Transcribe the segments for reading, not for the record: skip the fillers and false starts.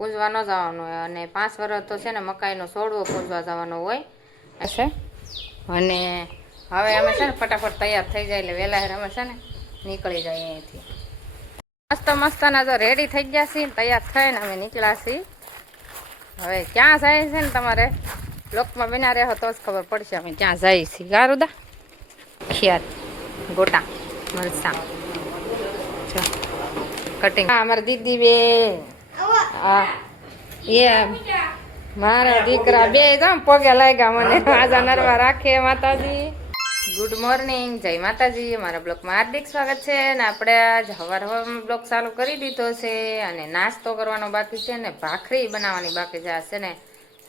પૂંજવા ન જવાનું હોય અને 5 વર્ષ તો છે ને મકાઈનો છોડવો પૂંજવા જવાનો હોય છે. અને હવે અમે છે ને ફટાફટ તૈયાર થઈ જાય એટલે વહેલા અમે છે ને નીકળી જાય અહીંયાથી. મસ્ત મસ્તના જો રેડી થઈ ગયા છીએ, તૈયાર થઈને અમે નીકળ્યા છીએ. હવે ક્યાં જાય છે ને તમારે બ્લોકમાં બના રહ્યો તો જ ખબર પડશે અમે ક્યાં જઈએ છીએ. ગારુદા ખિયાર ગોટા મરસા કટિંગ. અમારા દીદી બેન એ મારા દીકરા બે જામ પગે લાગ્યા મને. આજા નરવા રાખે માતાજી. ગુડ મોર્નિંગ, જય માતાજી. અમારા બ્લોગમાં હાર્દિક સ્વાગત છે. અને આપણે આજ હવારમાં બ્લોગ ચાલુ કરી દીધો છે અને નાસ્તો કરવાનો બાકી છે ને ભાખરી બનાવવાની બાકી છે. આ છે ને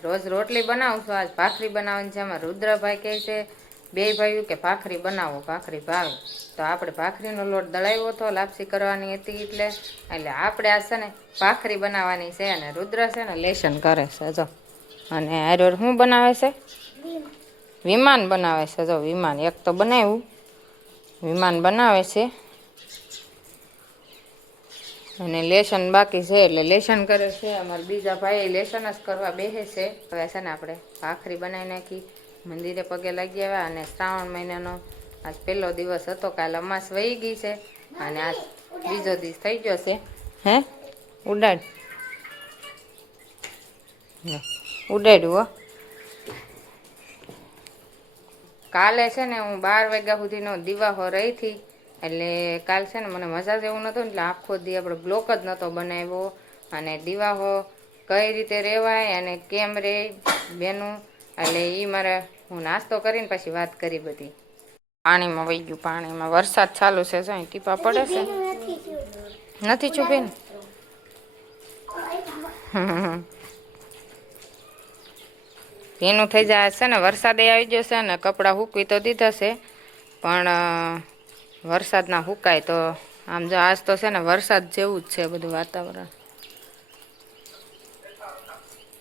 રોજ રોટલી બનાવું છું, આજ ભાખરી બનાવવાની છે. એમાં રુદ્રભાઈ કહે છે બે ભાઈઓ કે ભાખરી બનાવો, ભાખરી ભાવે. તો આપણે ભાખરીનો લોટ દળાવ્યો હતો, લાપસી કરવાની હતી એટલે આપણે આ છે ને ભાખરી બનાવવાની છે. અને રુદ્ર છે ને લેશન કરે છે જો. અને આરોર શું બનાવે છે? વિમાન બનાવે છે જો. વિમાન એક તો બનાવ્યું, વિમાન બનાવે છે અને લેશન બાકી છે એટલે લેશન કરે છે. અમારા બીજા ભાઈ લેશન જ કરવા બેસે છે. હવે છે ને આપણે ભાખરી બનાવી નાખી, મંદિરે પગે લાગી આવ્યા. અને શ્રાવણ મહિનાનો આજ પહેલો દિવસ હતો, કાલ અમાસ વહી ગઈ છે અને આજ બીજો દિવસ થઈ ગયો છે. હે ઉડાડ ઉડાડ્યું હો. કાલે છે ને હું 12 વાગ્યા સુધીનો દીવાહો રહી હતી એટલે કાલ છે ને મને મજા જ એવું નહોતું એટલે આખો દી આપણે બ્લોક જ નહોતો બનાવ્યો. અને દીવાહો કઈ રીતે રહેવાય અને કેમ રહે બેનું એટલે એ મારે હું નાસ્તો કરીને પછી વાત કરી બધી. પાણીમાં વહી ગયું, પાણીમાં વરસાદ ચાલુ છે જો ટીપા પડે છે. નથી છુપી ને ભીનું થઈ જાય છે ને. વરસાદે આવી ગયો છે ને કપડાં સૂકવી તો દીધા છે પણ વરસાદ ના સુકાય તો આમ જો આજ તો છે ને વરસાદ જેવું જ છે બધું વાતાવરણ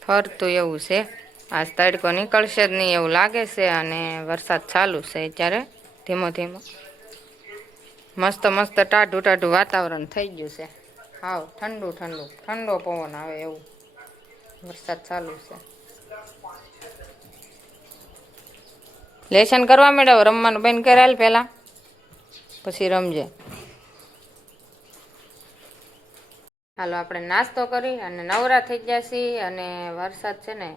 ફરતું એવું છે. આજ તડકો નીકળશે જ નહીં એવું લાગે છે અને વરસાદ ચાલુ છે અત્યારે ધીમો ધીમો. મસ્ત મસ્ત ટાઢું ટાઢું વાતાવરણ થઈ ગયું છે. હાવ ઠંડુ ઠંડુ ઠંડો પવન આવે એવું વરસાદ ચાલુ છે. લેશન કરવા માંડ્યો, રમવાનું બંધ કરાયેલ પહેલાં પછી રમજે. હાલો આપણે નાસ્તો કરી અને નવરા થઈ ગયા છીએ. અને વરસાદ છે ને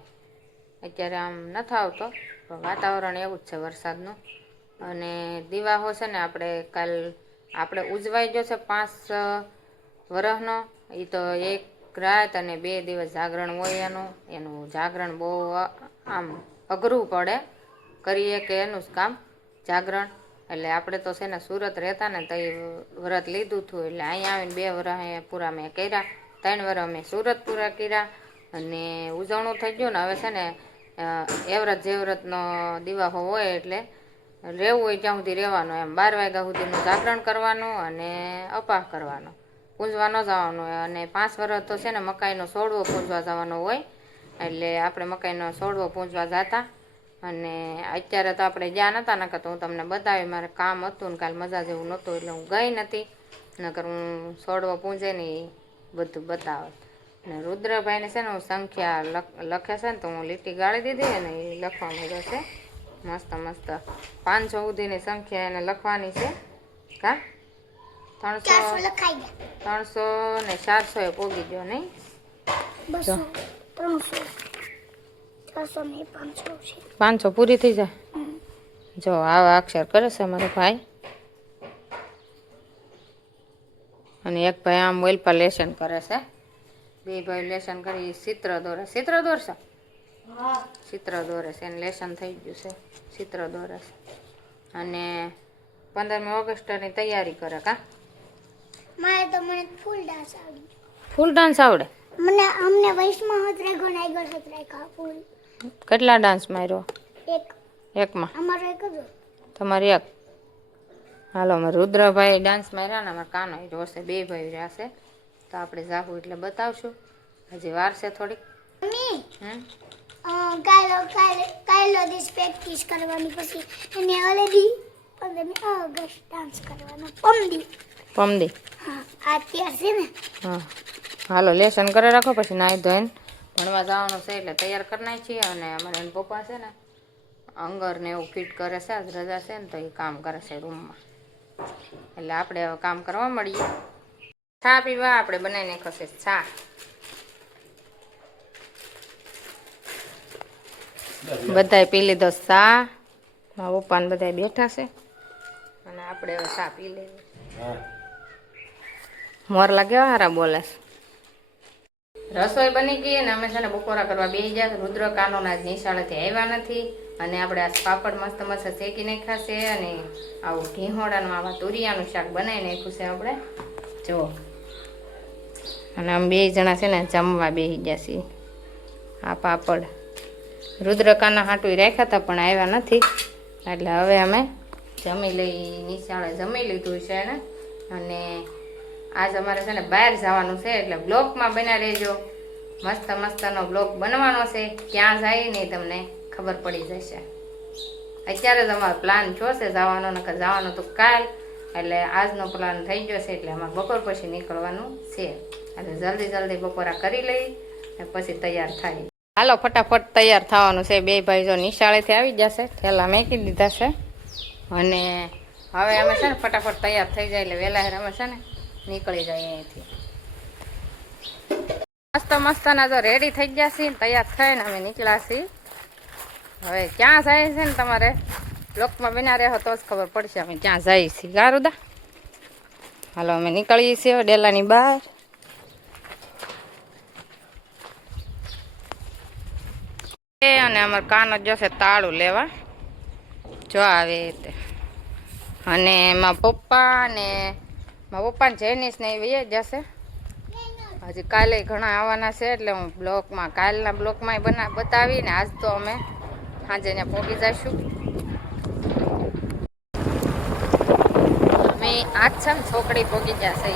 અત્યારે આમ નથી આવતો પણ વાતાવરણ એવું જ છે વરસાદનું. અને દીવાહો છે ને આપણે ઉજવાઈ ગયો છે 5 વર્ષનો. એ તો એક રાત અને 2 દિવસ જાગરણ હોય એનું જાગરણ બહુ આમ અઘરું પડે, કરીએ કે એનું જ કામ જાગરણ. એટલે આપણે તો છે ને સુરત રહેતા ને તો એ વ્રત લીધું હતું એટલે અહીંયા આવીને 2 વર્ષ પૂરા મેં કર્યા. 3 વર્ષ મેં સુરત પૂરા કર્યા અને ઉજવણું થઈ ગયું ને. હવે છે ને એવ્રત જેવ્રતનો દીવાહો હોય એટલે રહેવું હોય ત્યાં સુધી રહેવાનું એમ. 12 વાગ્યા સુધીનું જાગરણ કરવાનું અને અપાહ કરવાનો, પૂંજવા ન જવાનું હોય. અને 5 વર્ષ તો છે ને મકાઈનો છોડવો પૂંજવા જવાનો હોય એટલે આપણે મકાઈનો છોડવો પૂંજવા જતા. અને અત્યારે તો આપણે જ્યાં નહોતા નકર તો હું તમને બતાવી, મારે કામ હતું ને કાલ મજા જેવું નહોતું એટલે હું ગઈ નથી. નકર હું છોડવો પૂંજે ને એ બધું બતાવત. ને રુદ્રભાઈને છે ને હું સંખ્યા લખે છે ને તો હું લીટી ગાળી દીધી અને એ લખવા માંડ્યો છે મસ્ત મસ્ત. 500 સુધીની સંખ્યા એને લખવાની છે. કા 300 ને 400 એ પોગી ગયો નહીં? 500 પૂરી થઈ જાય. જો આવા અક્ષર કરે છે મારો ભાઈ. અને એક ભાઈ આમ મોબાઈલ પર લેશન કરે છે. 2 ભાઈ લેશન કરી ચિત્ર દોરે. ચિત્ર દોરશે? ચિત્ર દોરે છે એને લેશન થઈ ગયું છે, ચિત્ર દોરે છે. અને 15મી ઓગસ્ટની તૈયારી કરે. કા મને ફૂલ ડાન્સ આવડે. ફૂલ ડાન્સ આવડે? અમને વૈષ્ણવ હત રેગો નાઈગર હત રેખા ફૂલ. કેટલા ડાન્સ માર્યો? એકમાં અમારો એક જ. તમારે એક? હાલો અમારે રુદ્રભાઈ ડાન્સ માર્યા ને અમારે કાનો રોશે. 2 ભાઈ રહ્યા છે તો આપણે જાહું એટલે બતાવશું. હજી વાર છે થોડીક. કાલે દિવસ પ્રેક્ટિસ કરવાની પછી અને ઓલરેડી 15મી ઓગસ્ટ ડાન્સ કરવાનો. પમદી હા અત્યારે છે ને. હા હાલો લેસન કરે રાખો, પછી નાહી ધોઈને ભણવા જવાનું છે એટલે તૈયાર કરી નાખીએ. અને અમારે એના પપ્પા છે ને અંગર ને એવું ફિટ કરે છે, આજ રજા છે ને તો એ કામ કરે છે રૂમમાં, એટલે આપણે હવે કામ કરવા મળીએ. ચા પીવા આપણે બનાવીને ખસે ચા. બધાએ પી લીધો ચા, મારા પપ્પા ને બધા બેઠા છે અને આપણે હવે ચા પી લેવી. મોરલા કેવા હારા બોલે છે. રસોઈ બની ગઈ અને અમે છે ને બપોરા કરવા બેસી ગયા. રુદ્ર કાનોના નિશાળેથી આવ્યા નથી અને આપણે આ પાપડ મસ્ત મસ્ત શેકી નાખ્યા છે અને આવું ઘીહોડાનું આવા તુરિયાનું શાક બનાવી નાખ્યું છે આપણે જો. અને અમે 2 જણા છે ને જમવા બેસી ગયા છીએ. આ પાપડ રુદ્રકાના હાટું રાખ્યા હતા પણ આવ્યા નથી એટલે હવે અમે જમી લઈ. નિશાળે જમી લીધું છે ને અને આજ અમારે છે ને બહાર જવાનું છે એટલે બ્લોકમાં બના રહેજો. મસ્ત મસ્તનો બ્લોક બનવાનો છે, ક્યાં જાય નહીં તમને ખબર પડી જશે. અત્યારે જ અમારો પ્લાન જોશે જવાનો, નકર જવાનું તો કાલ, એટલે આજનો પ્લાન થઈ ગયો છે એટલે અમારે બપોર પછી નીકળવાનું છે. એટલે જલ્દી જલ્દી બપોરા કરી લઈ અને પછી તૈયાર થાય. હાલો ફટાફટ તૈયાર થવાનું છે. 2 ભાઈ જો નિશાળેથી આવી જશે, થેલા મેકી દીધા છે અને હવે અમે છે ને ફટાફટ તૈયાર થઈ જાય એટલે વહેલા અમે છે ને નીકળી જાય અહીંથી. મસ્ત મસ્તના જો રેડી થઈ ગયા છીએ, તૈયાર થઈને અમે નીકળ્યા છીએ. હવે ક્યાં જાય છે ને તમારે બ્લોકમાં બના રહ્યો તો જ ખબર પડશે અમે ક્યાં જઈએ છીએ. ગારુદા હાલો અમે નીકળીએ છીએ ડેલાની બહાર. અને અમારે કાનો જશે તાળું લેવા જો આવે તે. અને મારા પપ્પાને જેનિસ ને એ જશે. હજી કાલે ઘણા આવવાના છે એટલે હું બ્લોકમાં કાલના બ્લોકમાં બતાવીને આજ તો અમે સાંજે ત્યાં પહોંચી જઈશું. અમે આજ છે ને છોકરી પહોંચી જશે.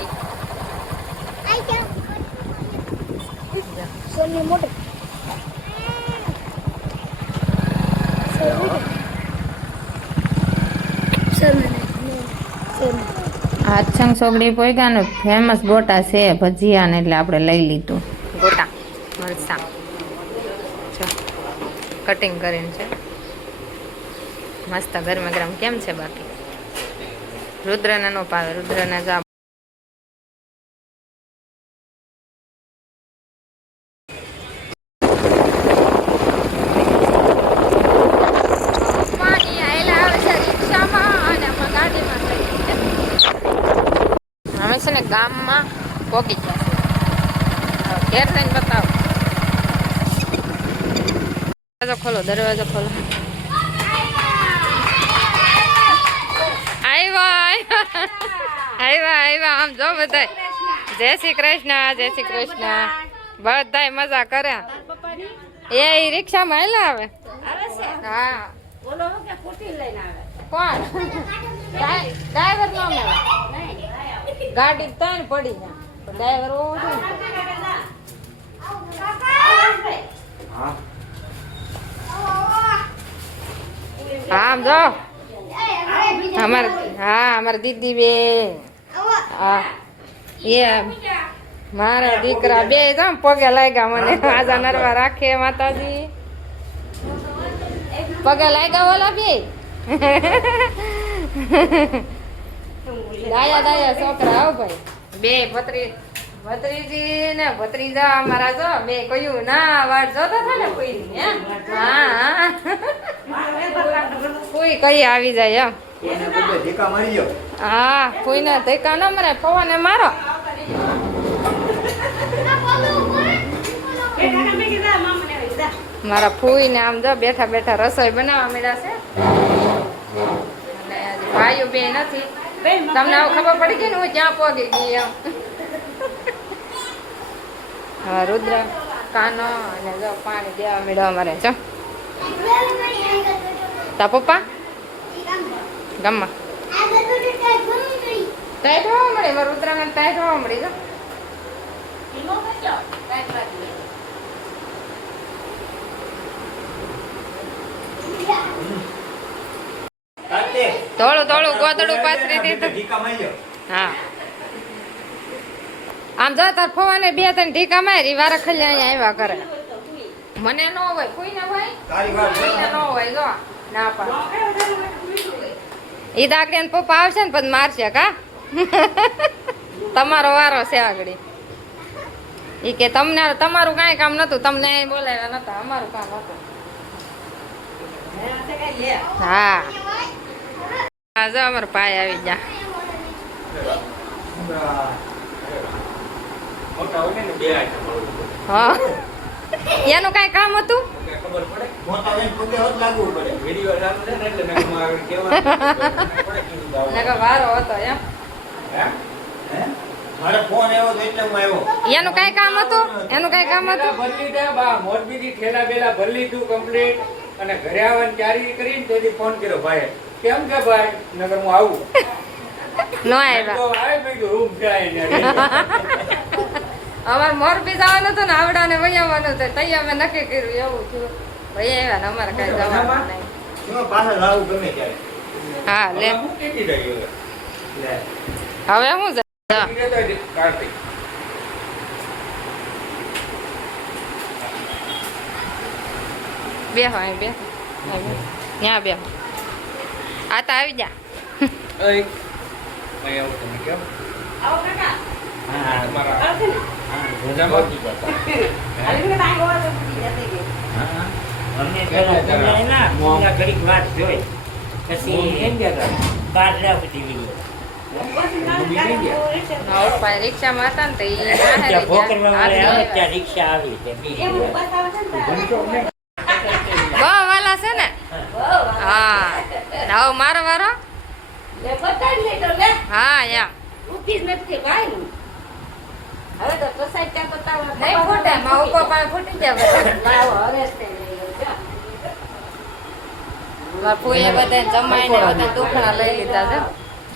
આછંગ સોગડી પોઈગા ને ફેમસ ગોટા છે ભજીયા ને એટલે આપણે લઈ લીધું. ગોટા મરસા કટિંગ કરીને છે મસ્ત ગરમ ગરમ. કેમ છે બાકી રુદ્રને નો ભાવે, રુદ્રને જ અમે છે ને ગામમાં પહોંચી ગયા છે. ઘેર થઈને બતાવો. દરવાજો ખોલો, દરવાજો ખોલો. આવ્યા આમ જો બધા. જય શ્રી કૃષ્ણ, જય શ્રી કૃષ્ણ. બધા મજા કર્યા. એ રિક્ષામાં હાલ્યા આવે. હા કોણ ડ્રાઈવર નો મળે. ગાડી ત્રણ પડી જાય ડ્રાઈવર આમ જો અમારે દીદી બેન એ મારા દીકરા 2 જામ પગે લાગ્યા મને. આજા નરવા રાખે માતાજી પગે લાગ્યા ઓલા 2 ડાયા છોકરા. આવ ભાઈ 2 ભત્રીજી ને ભત્રીજા અમારા જો 2 કયું ના વાટ જોતા હતા ને કોઈ. હા કોઈ કઈ આવી જાય એમ. હા કોઈને ધક્કા ના મરે, પવને મારો. મારા ફૂઈ ને આમ જો બેઠા બેઠા રસોઈ બનાવવા મળ્યા છે. અને ભાઈઓ 2 નથી. તમને હવે ખબર પડી ગઈ ને હું ક્યાં પહોંચી ગઈ એમ. હવે રુદ્ર કાનો અને જો પાણી દેવા મળ્યો અમારે. જો તા પપ્પા ગામમાં ટાઈટ હોવા મળે. મારા રુદ્રાને ટાઈટ હોવા મળી. જો થોડું ગોદડું પાથરી દીધું. હા આમ જો તાર ફોવાને 2-3 ઢીકા મારી વારા ખલ્લે અહીંયા આવ્યા કરે મને ન હોય કોઈને હોય તારી વાત કોઈને ન હોય જો ના પાડ ઈ દાગડે ને પપ્પા આવશે ને પછી મારશે કા તમારો વારો છે આગળ ઈ કે તમને તમારું કાંઈ કામ નતું તમને બોલાવ્યા નતા અમારું કામ હતું હા હા જો અમારો ભાઈ આવી ગયા મોટા હોય ને બે આઈટમ હા એનું કાંઈ કામ હતું ખબર પડે મોટા હોય પોતે હોત લાગવું પડે વિડિયો ચાલુ છે ને એટલે મેં આગળ કેવાનું પડે કીધું દાવ નકર વારો હતો એમ હે મારે ફોન આવ્યો તો એટલે હું આવ્યો એનું કાંઈ કામ હતું એનું કાંઈ કામ હતું ભરલી દે બા મોરબીથી ઠેલા બેલા ભરલી તું કમ્પ્લીટ અને ઘરે આવવાની તૈયારી કરીને તેથી ફોન કર્યો ભાઈ કેમ છે ભાઈ નગર હું આવું ન આવ્યા તો આવે ભાઈ રૂમ જાય અમારે મોરબી જવાનું હતું ને આવડાને વૈયાવાનું હતું તઈ અમે નક્કી કર્યું એવું થયું ભાઈ આવ્યા ને અમારે કઈ જવાનું નહીં એમાં પાછા લાવું ગમે ત્યારે હા લે હું કેતી રહી લે હવે હું કાર્તિક બેહો અહીં બે ત્યાં બેહો આ તો આવી જા ઓય ભાઈ આવો તમે કેમ હા તમારા હા મજામાં અમને પેલા બોલાય ના મોંઘા ઘડીક વાત જોઈ પછી એમ ગયા કાઢલા પછી લીધી ભાઈ રિક્ષામાં હતા ને તો ઈ ત્યાં ભોકરમાં વાળા આવે ત્યાં રિક્ષા આવી તે બી બહુ વાલા છે ને હા હવે મારો વારો હા યા નહીં ફૂટે માં ઉપર પાસે ફૂટી જાય ફૂએ બધા જમાઈને બધા દુખણા લઈ લીધા છે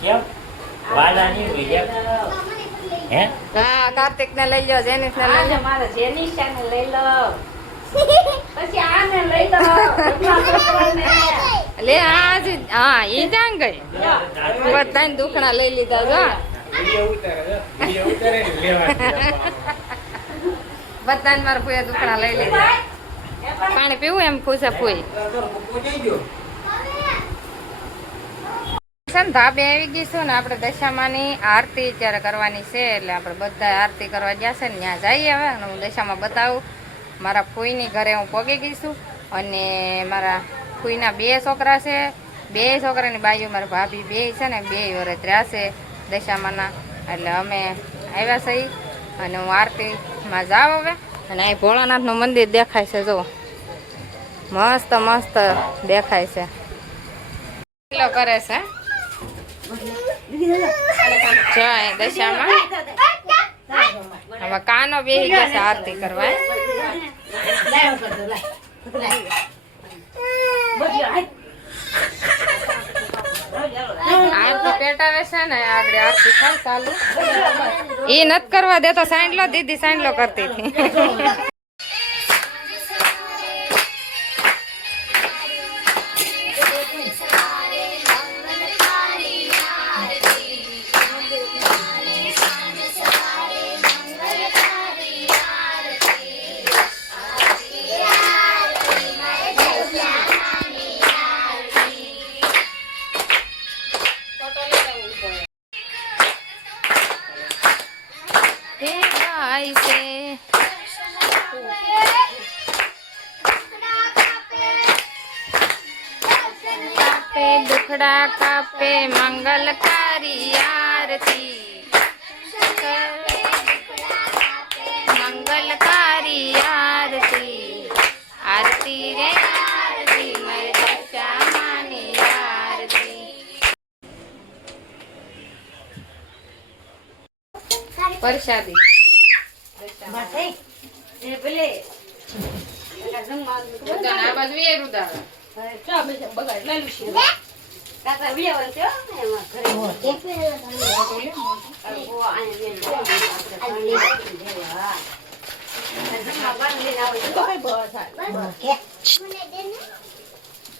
કેમ વાલા ની હોય હે હા કાર્તિક ને લઈ લો જેનિસ ને લઈ લો મારે જેનિશાને લઈ લો પછી આને લઈ લો લે આજ હા ઈ જાણ ગઈ બધાને દુખણા લઈ લીધા જો વિડિયો ઉતારે ને લેવા બધાને મારા ફૂએ દુખણા લઈ લીધા પાણી પીવું એમ ખુશે ફૂઈ પહોંચી ગયો છે ને ધાબે આવી ગઈ છું ને આપણે દશામાની આરતી અત્યારે કરવાની છે એટલે આપણે બધા આરતી કરવા ગયા છે ને ત્યાં જઈએ હવે અને હું દશામાં બતાવું મારા ફૂઈની ઘરે હું પગી ગઈ છું અને મારા ફૂઈના 2 છોકરા છે 2 છોકરાની બાજુ મારા ભાભી 2 છે ને 2 વર્ષ રહ્યા છે દશામાના એટલે અમે આવ્યા છીએ અને હું આરતીમાં જાઉં હવે અને અહીં ભોળાનાથનું મંદિર દેખાય છે જો મસ્ત મસ્ત દેખાય છે કિલો કરે છે જો અહીં દશામાં હવે કાનો બેસી ગયા છે આરતી કરવા આરતી પેટાવે છે ને આગળ આરતી થાય ચાલુ એ નત કરવા દેતો સાંડલો દીદી સાંડલો કરતી હતી દુખડા કાપે મંગલકારી આરતી મંગલકારી આરતી આરતી રે આરતી મારી દશામાની આરતી પરસાદી આ બાજુ એ રુદાળ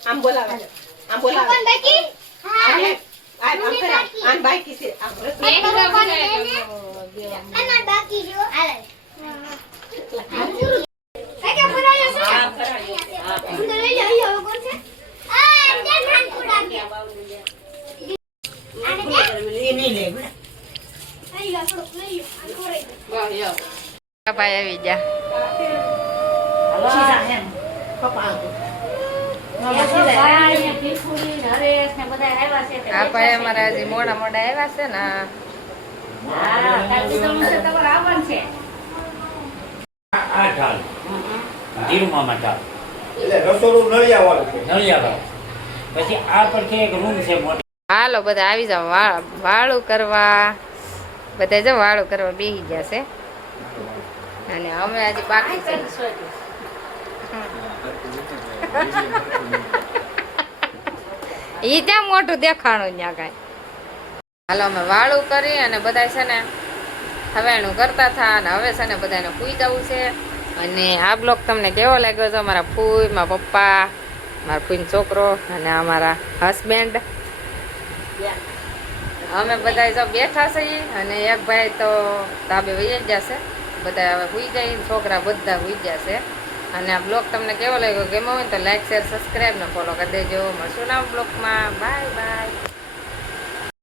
આમ બોલાવે આમ બોલાવે આમ બાકી છે આમ ભાઈ આવી જા. આ ભાઈ અમારા હજી મોડા મોડા આવ્યા છે ને. આ ઢાલ ધીરુમામાં ઢાલ એટલે રસોડું નળિયા વાળું છે. નળિયા પછી આ પરથી એક રૂમ છે મોટી. હાલો બધા આવી જાવ વાળું કરવા. બધા જો વાળું કરવા બેસી ગયા છે અને અમે આજે બાકી છે. ઈ ત્યાં મોટું દેખાણું ત્યાં કાંઈ. હાલો અમે વાળું કરી અને બધા છે ને હવેણું કરતા હતા અને હવે છે ને બધાને સૂઈ જવું છે. અને આ બ્લોગ તમને કેવો લાગ્યો છે? અમારા ફૂઈ, મારા પપ્પા, મારા ફૂઈનો છોકરો અને અમારા હસબેન્ડ, અમે બધા જો બેઠા છીએ અને એક ભાઈ તો ધાબે વહી જ જશે. બધા હવે સૂઈ જાય, છોકરા બધા સૂઈ જશે. અને આ બ્લોગ તમને કેવો લાગ્યો? ગમ્યો હોય તો લાઈક, શેર, સબસ્ક્રાઈબ ને ફોલો કરી દેજો. મળશું ના બ્લોગમાં. Bye bye.